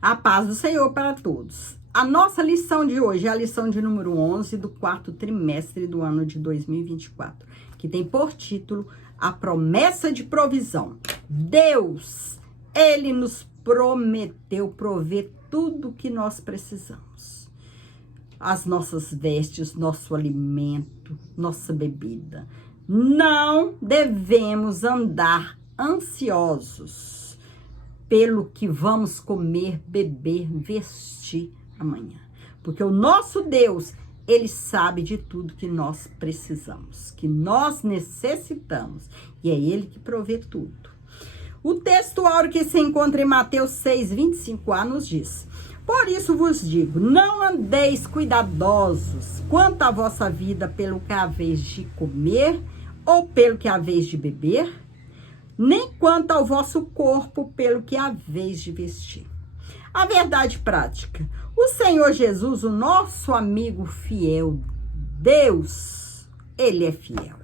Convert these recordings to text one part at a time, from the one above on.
A paz do Senhor para todos. A nossa lição de hoje é a lição de número 11 do quarto trimestre do ano de 2024, que tem por título A Promessa de Provisão. Deus, Ele nos prometeu prover tudo o que nós precisamos. As nossas vestes, nosso alimento, nossa bebida. Não devemos andar ansiosos pelo que vamos comer, beber, vestir amanhã. Porque o nosso Deus, Ele sabe de tudo que nós precisamos, que nós necessitamos. E é Ele que provê tudo. O texto áureo que se encontra em Mateus 6, 25a nos diz: por isso vos digo, não andeis cuidadosos quanto à vossa vida pelo que haveis de comer ou pelo que haveis de beber, nem quanto ao vosso corpo pelo que haveis de vestir. A verdade prática: o Senhor Jesus, o nosso amigo fiel, Deus, Ele é fiel.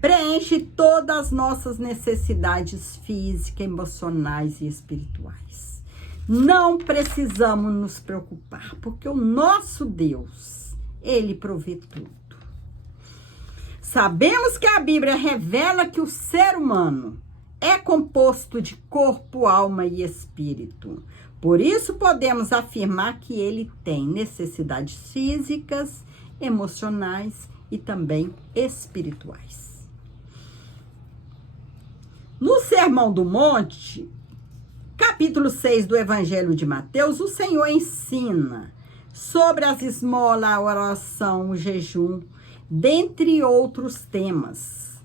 Preenche todas as nossas necessidades físicas, emocionais e espirituais. Não precisamos nos preocupar, porque o nosso Deus, Ele provê tudo. Sabemos que a Bíblia revela que o ser humano é composto de corpo, alma e espírito. Por isso, podemos afirmar que ele tem necessidades físicas, emocionais e também espirituais. No Sermão do Monte, capítulo 6 do Evangelho de Mateus, o Senhor ensina sobre as esmolas, a oração, o jejum, dentre outros temas.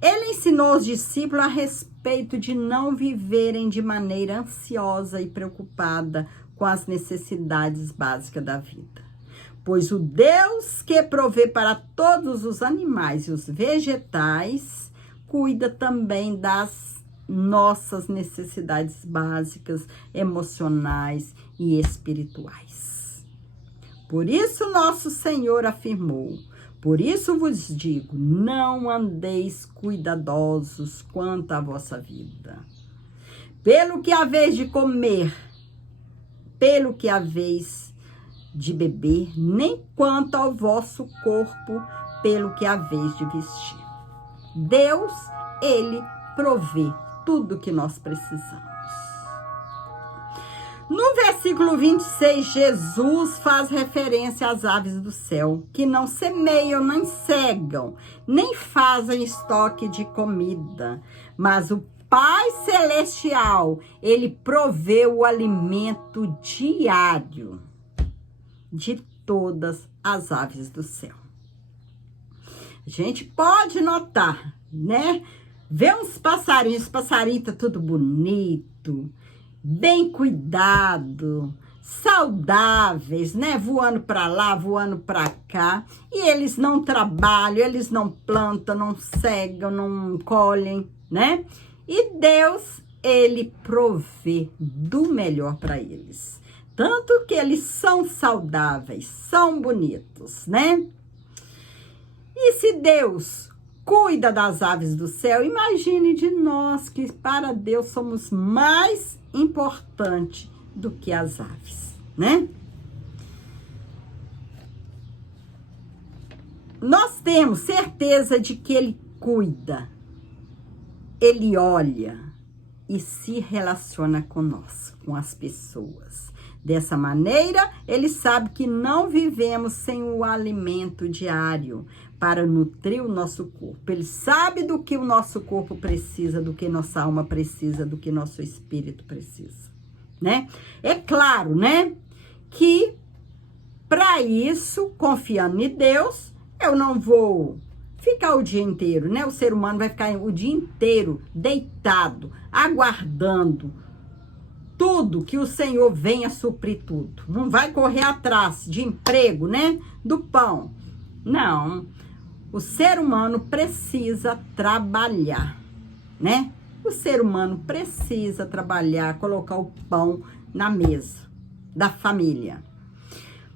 Ele ensinou os discípulos a respeito de não viverem de maneira ansiosa e preocupada com as necessidades básicas da vida. Pois o Deus que provê para todos os animais e os vegetais, cuida também das nossas necessidades básicas, emocionais e espirituais. Por isso nosso Senhor afirmou: por isso vos digo, não andeis cuidadosos quanto à vossa vida, pelo que haveis de comer, pelo que haveis de beber, nem quanto ao vosso corpo, pelo que haveis de vestir. Deus, Ele provê tudo que nós precisamos. No versículo 26, Jesus faz referência às aves do céu, que não semeiam, nem cegam, nem fazem estoque de comida. Mas o Pai Celestial, Ele provê o alimento diário de todas as aves do céu. A gente pode notar, né? Vê uns passarinhos, os passarinhos tá tudo bonito, bem cuidado, saudáveis, né? Voando para lá, voando para cá. E eles não trabalham, eles não plantam, não cegam, não colhem, né? E Deus, Ele provê do melhor para eles. Tanto que eles são saudáveis, são bonitos, né? E se Deus cuida das aves do céu, imagine de nós que para Deus somos mais importante do que as aves, né? Nós temos certeza de que Ele cuida, Ele olha e se relaciona conosco, com as pessoas. Dessa maneira, Ele sabe que não vivemos sem o alimento diário para nutrir o nosso corpo. Ele sabe do que o nosso corpo precisa, do que nossa alma precisa, do que nosso espírito precisa, né? É claro, né, que para isso, confiando em Deus, eu não vou ficar o dia inteiro, né? O ser humano vai ficar o dia inteiro deitado, aguardando tudo, que o Senhor venha suprir tudo. Não vai correr atrás de emprego, né? Do pão. Não. O ser humano precisa trabalhar, né? O ser humano precisa trabalhar, colocar o pão na mesa da família.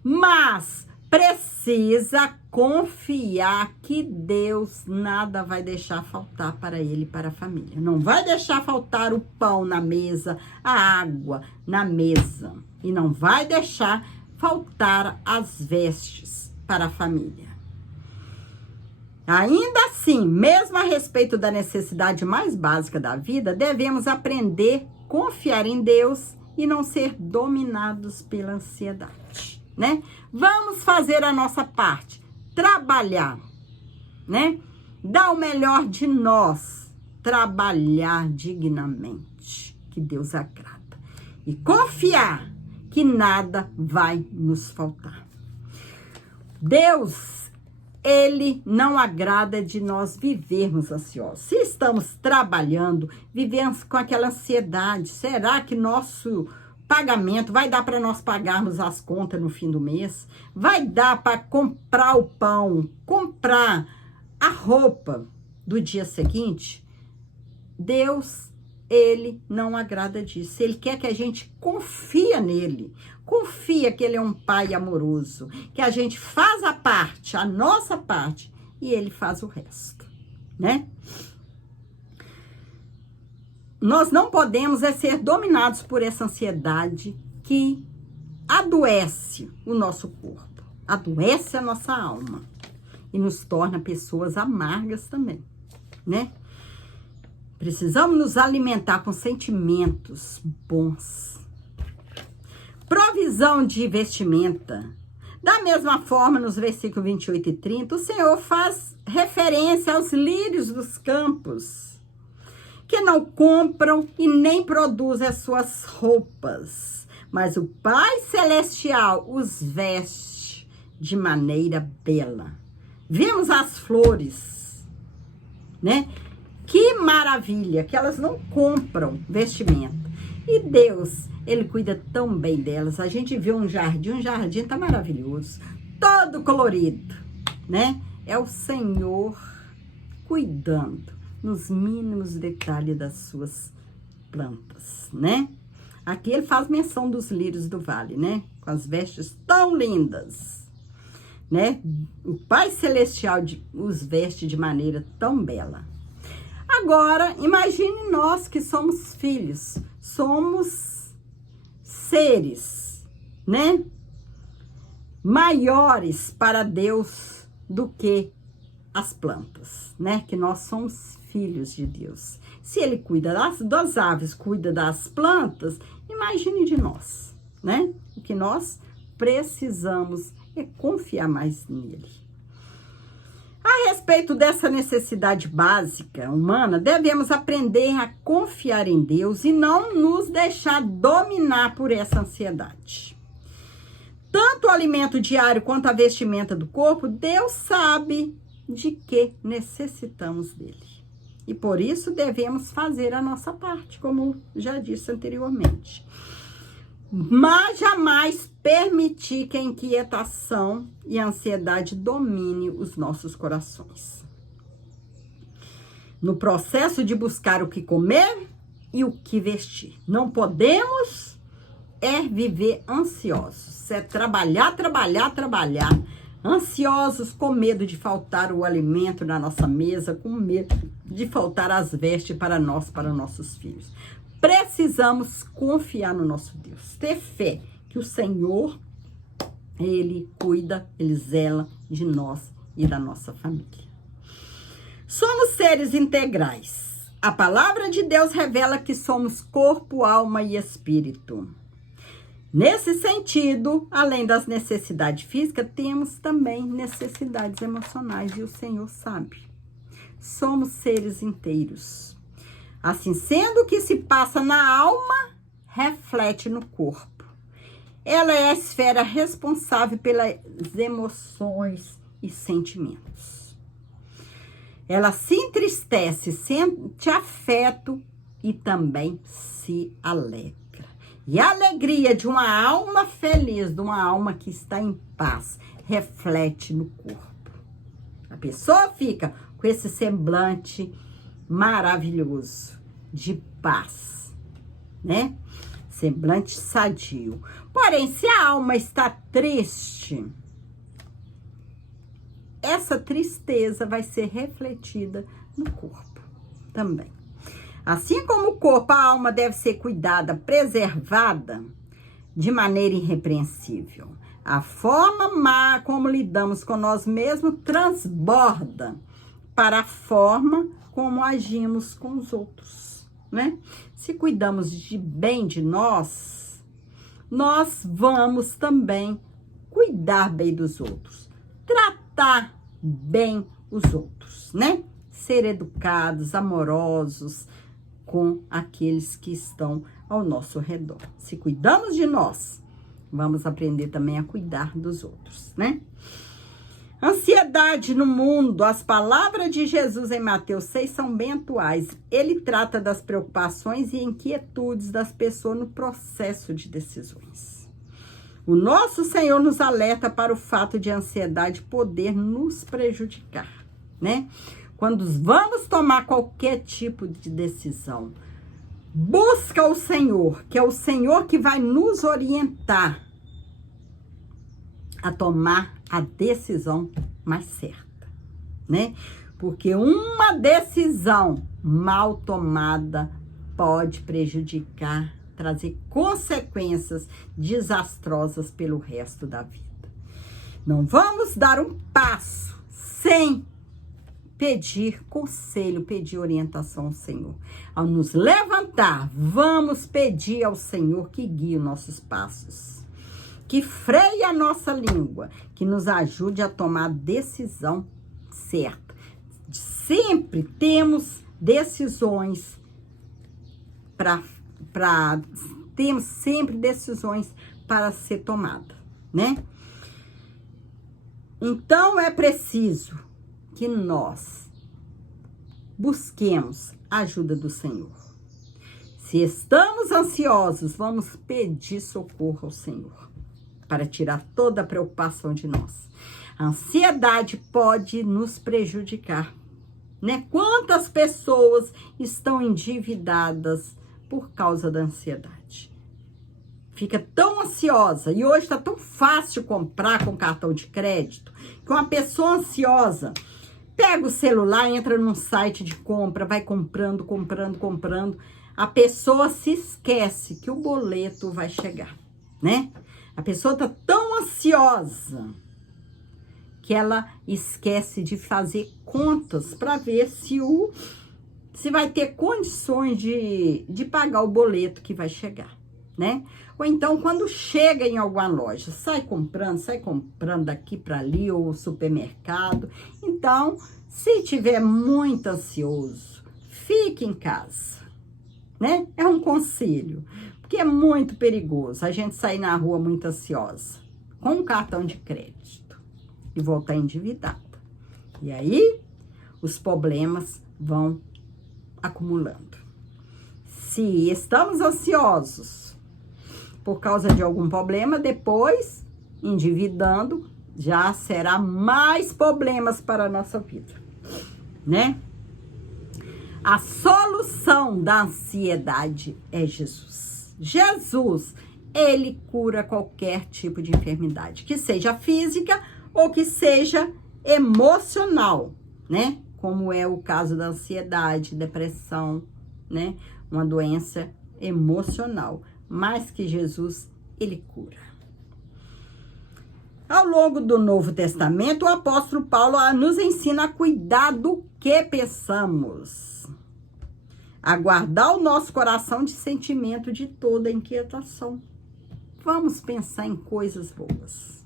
Mas precisa confiar que Deus nada vai deixar faltar para ele e para a família. Não vai deixar faltar o pão na mesa, a água na mesa. E não vai deixar faltar as vestes para a família. Ainda assim, mesmo a respeito da necessidade mais básica da vida, devemos aprender a confiar em Deus e não ser dominados pela ansiedade, né? Vamos fazer a nossa parte, trabalhar, né? Dar o melhor de nós, trabalhar dignamente, que Deus agrada. E confiar que nada vai nos faltar. Deus, Ele não agrada de nós vivermos ansiosos. Se estamos trabalhando, vivemos com aquela ansiedade, será que nosso pagamento vai dar para nós pagarmos as contas no fim do mês? Vai dar para comprar o pão, comprar a roupa do dia seguinte? Deus, Ele não agrada disso. Ele quer que a gente confia nele. Confia que Ele é um pai amoroso. Que a gente faz a parte, a nossa parte, e Ele faz o resto, né? Nós não podemos ser dominados por essa ansiedade que adoece o nosso corpo, adoece a nossa alma e nos torna pessoas amargas também, né? Precisamos nos alimentar com sentimentos bons. Provisão de vestimenta. Da mesma forma, nos versículos 28 e 30, o Senhor faz referência aos lírios dos campos, que não compram e nem produzem as suas roupas, mas o Pai Celestial os veste de maneira bela. Vimos as flores, né? Que maravilha, que elas não compram vestimenta. E Deus, Ele cuida tão bem delas. A gente vê um jardim tá maravilhoso, todo colorido, né? É o Senhor cuidando nos mínimos detalhes das suas plantas, né? Aqui ele faz menção dos lírios do vale, né? Com as vestes tão lindas, né? O Pai Celestial os veste de maneira tão bela. Agora, imagine nós que somos filhos, somos seres, né? Maiores para Deus do que as plantas, né? Que nós somos filhos de Deus. Se Ele cuida das aves, cuida das plantas, imagine de nós, né? O que nós precisamos é confiar mais nele. A respeito dessa necessidade básica humana, devemos aprender a confiar em Deus e não nos deixar dominar por essa ansiedade. Tanto o alimento diário quanto a vestimenta do corpo, Deus sabe de que necessitamos dele. E por isso devemos fazer a nossa parte, como já disse anteriormente. Mas jamais permitir que a inquietação e a ansiedade domine os nossos corações. No processo de buscar o que comer e o que vestir. Não podemos viver ansiosos. É trabalhar, trabalhar, trabalhar. Ansiosos, com medo de faltar o alimento na nossa mesa, com medo de faltar as vestes para nós, para nossos filhos. Precisamos confiar no nosso Deus, ter fé que o Senhor, Ele cuida, Ele zela de nós e da nossa família. Somos seres integrais. A palavra de Deus revela que somos corpo, alma e espírito. Nesse sentido, além das necessidades físicas, temos também necessidades emocionais e o Senhor sabe. Somos seres inteiros. Assim sendo, o que se passa na alma reflete no corpo. Ela é a esfera responsável pelas emoções e sentimentos. Ela se entristece, sente afeto e também se alegra. E a alegria de uma alma feliz, de uma alma que está em paz, reflete no corpo. A pessoa fica com esse semblante maravilhoso de paz, né? Semblante sadio. Porém, se a alma está triste, essa tristeza vai ser refletida no corpo também. Assim como o corpo, a alma deve ser cuidada, preservada de maneira irrepreensível. A forma má como lidamos com nós mesmos transborda para a forma como agimos com os outros, né? Se cuidamos bem de nós, nós vamos também cuidar bem dos outros, tratar bem os outros, né? Ser educados, amorosos com aqueles que estão ao nosso redor. Se cuidamos de nós, vamos aprender também a cuidar dos outros, né? Ansiedade no mundo, as palavras de Jesus em Mateus 6 são bem atuais. Ele trata das preocupações e inquietudes das pessoas no processo de decisões. O nosso Senhor nos alerta para o fato de a ansiedade poder nos prejudicar, né? Quando vamos tomar qualquer tipo de decisão, busca o Senhor, que é o Senhor que vai nos orientar a tomar a decisão mais certa, né? Porque uma decisão mal tomada pode prejudicar, trazer consequências desastrosas pelo resto da vida. Não vamos dar um passo sem pedir conselho, pedir orientação ao Senhor. Ao nos levantar, vamos pedir ao Senhor que guie os nossos passos, que freie a nossa língua, que nos ajude a tomar a decisão certa. Sempre temos decisões temos sempre decisões para ser tomada, né? Então é preciso que nós busquemos a ajuda do Senhor. Se estamos ansiosos, vamos pedir socorro ao Senhor para tirar toda a preocupação de nós. A ansiedade pode nos prejudicar, né? Quantas pessoas estão endividadas por causa da ansiedade? Fica tão ansiosa, e hoje está tão fácil comprar com cartão de crédito, que uma pessoa ansiosa pega o celular, entra num site de compra, vai comprando, a pessoa se esquece que o boleto vai chegar, né? A pessoa está tão ansiosa que ela esquece de fazer contas para ver se vai ter condições de pagar o boleto que vai chegar, né? Ou então, quando chega em alguma loja, sai comprando daqui para ali, ou supermercado. Então, se tiver muito ansioso, fique em casa, né? É um conselho, porque é muito perigoso a gente sair na rua muito ansiosa, com um cartão de crédito, e voltar endividada. E aí, os problemas vão acumulando. Se estamos ansiosos por causa de algum problema, depois, endividando, já será mais problemas para a nossa vida, né? A solução da ansiedade é Jesus. Jesus, ele cura qualquer tipo de enfermidade, que seja física ou que seja emocional, né? Como é o caso da ansiedade, depressão, né? Uma doença emocional, mas que Jesus, ele cura. Ao longo do Novo Testamento, o apóstolo Paulo nos ensina a cuidar do que pensamos, a guardar o nosso coração de sentimento de toda inquietação. Vamos pensar em coisas boas.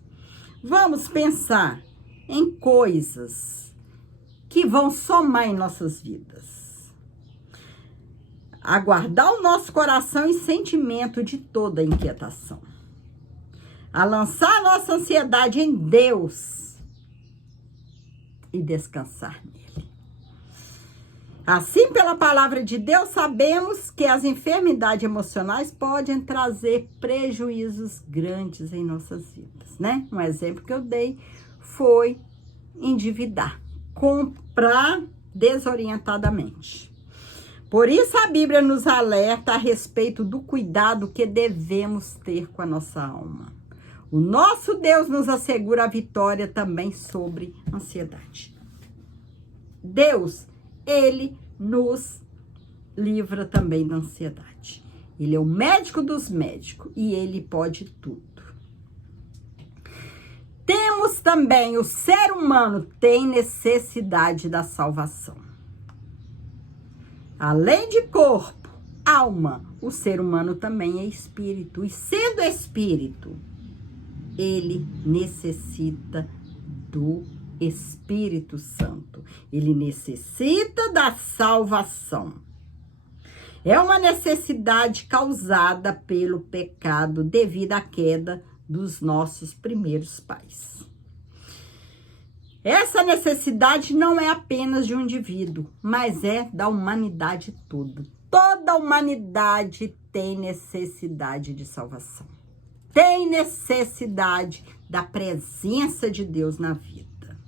Vamos pensar em coisas que vão somar em nossas vidas. A guardar o nosso coração em sentimento de toda inquietação. A lançar a nossa ansiedade em Deus e descansar nele. Assim, pela palavra de Deus, sabemos que as enfermidades emocionais podem trazer prejuízos grandes em nossas vidas, né? Um exemplo que eu dei foi endividar, comprar desorientadamente. Por isso a Bíblia nos alerta a respeito do cuidado que devemos ter com a nossa alma. O nosso Deus nos assegura a vitória também sobre a ansiedade. Deus, Ele nos livra também da ansiedade. Ele é o médico dos médicos e Ele pode tudo. Temos também, o ser humano tem necessidade da salvação. Além de corpo, alma, o ser humano também é espírito. E sendo espírito, ele necessita do Espírito Santo. Ele necessita da salvação. É uma necessidade causada pelo pecado devido à queda dos nossos primeiros pais. Essa necessidade não é apenas de um indivíduo, mas é da humanidade toda. Toda a humanidade tem necessidade de salvação. Tem necessidade da presença de Deus na vida.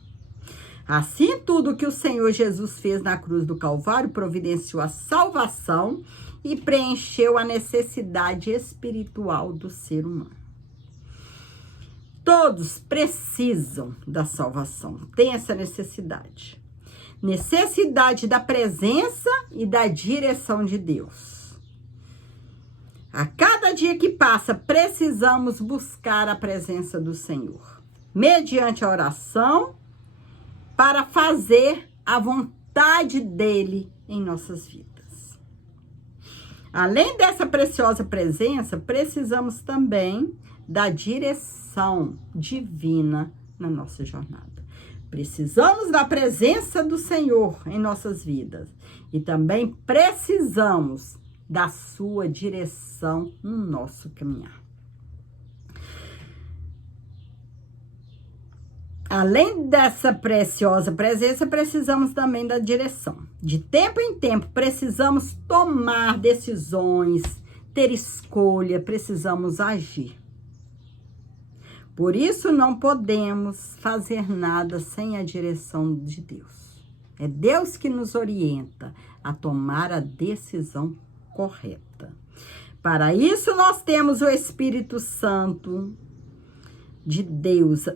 Assim, tudo que o Senhor Jesus fez na cruz do Calvário providenciou a salvação e preencheu a necessidade espiritual do ser humano. Todos precisam da salvação, tem essa necessidade. Necessidade da presença e da direção de Deus. A cada dia que passa, precisamos buscar a presença do Senhor, mediante a oração, para fazer a vontade dele em nossas vidas. Além dessa preciosa presença, precisamos também da direção divina na nossa jornada. Precisamos da presença do Senhor em nossas vidas e também precisamos da sua direção no nosso caminhar. Além dessa preciosa presença, precisamos também da direção. De tempo em tempo, precisamos tomar decisões, ter escolha, precisamos agir. Por isso, não podemos fazer nada sem a direção de Deus. É Deus que nos orienta a tomar a decisão correta. Para isso, nós temos o Espírito Santo de Deus,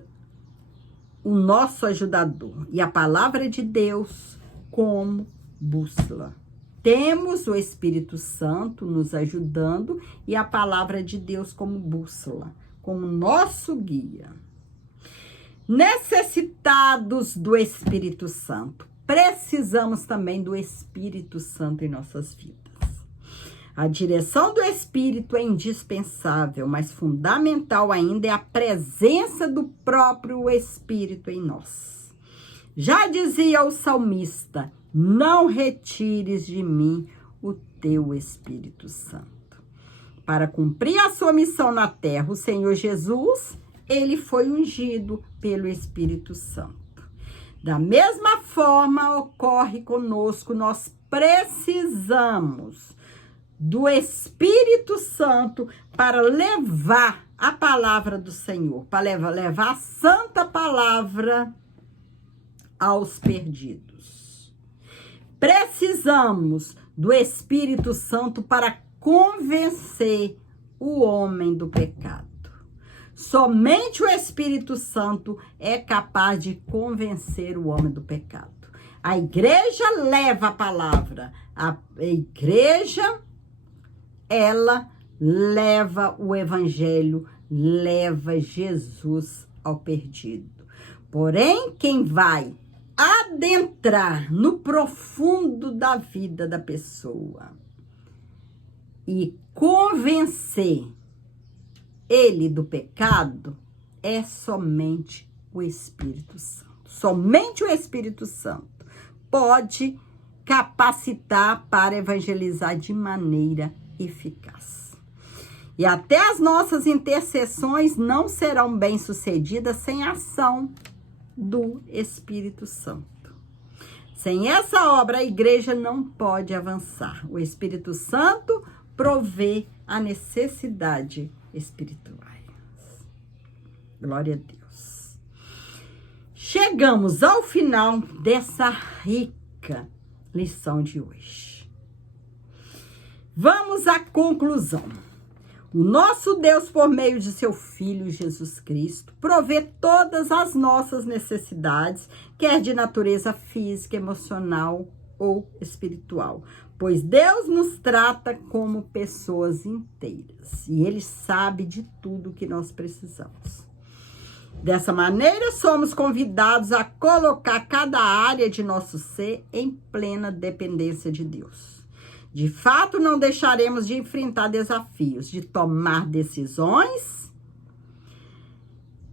o nosso ajudador, e a palavra de Deus como bússola. Temos o Espírito Santo nos ajudando e a palavra de Deus como bússola, como nosso guia. Necessitados do Espírito Santo, precisamos também do Espírito Santo em nossas vidas. A direção do Espírito é indispensável, mas fundamental ainda é a presença do próprio Espírito em nós. Já dizia o salmista: não retires de mim o teu Espírito Santo. Para cumprir a sua missão na terra, o Senhor Jesus, ele foi ungido pelo Espírito Santo. Da mesma forma, ocorre conosco, nós precisamos do Espírito Santo para levar a palavra do Senhor, para levar a santa palavra aos perdidos. Precisamos do Espírito Santo para convencer o homem do pecado. Somente o Espírito Santo é capaz de convencer o homem do pecado. A igreja leva a palavra, a igreja, ela leva o evangelho, leva Jesus ao perdido. Porém, quem vai adentrar no profundo da vida da pessoa e convencer ele do pecado é somente o Espírito Santo. Somente o Espírito Santo pode capacitar para evangelizar de maneira eficaz. E até as nossas intercessões não serão bem-sucedidas sem a ação do Espírito Santo. Sem essa obra, a igreja não pode avançar. O Espírito Santo provê a necessidade espirituais. Glória a Deus. Chegamos ao final dessa rica lição de hoje. Vamos à conclusão. O nosso Deus, por meio de seu Filho Jesus Cristo, provê todas as nossas necessidades, quer de natureza física, emocional ou espiritual, pois Deus nos trata como pessoas inteiras e Ele sabe de tudo que nós precisamos. Dessa maneira, somos convidados a colocar cada área de nosso ser em plena dependência de Deus. De fato, não deixaremos de enfrentar desafios, de tomar decisões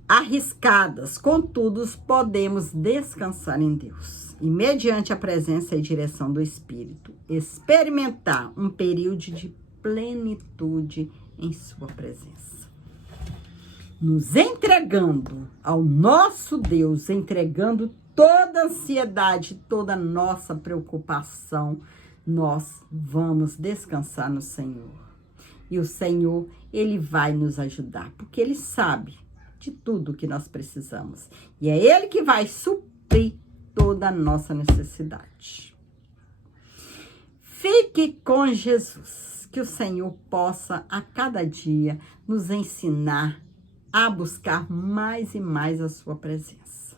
arriscadas. Contudo, podemos descansar em Deus e, mediante a presença e direção do Espírito, experimentar um período de plenitude em sua presença. Nos entregando ao nosso Deus, entregando toda a ansiedade, toda a nossa preocupação, nós vamos descansar no Senhor. E o Senhor, Ele vai nos ajudar, porque Ele sabe de tudo que nós precisamos. E é Ele que vai suprir toda a nossa necessidade. Fique com Jesus, que o Senhor possa a cada dia nos ensinar a buscar mais e mais a sua presença.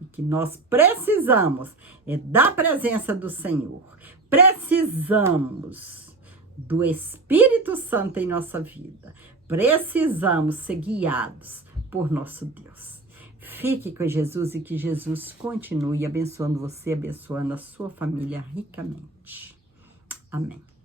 E que nós precisamos é da presença do Senhor. Precisamos do Espírito Santo em nossa vida. Precisamos ser guiados por nosso Deus. Fique com Jesus e que Jesus continue abençoando você, abençoando a sua família ricamente. Amém.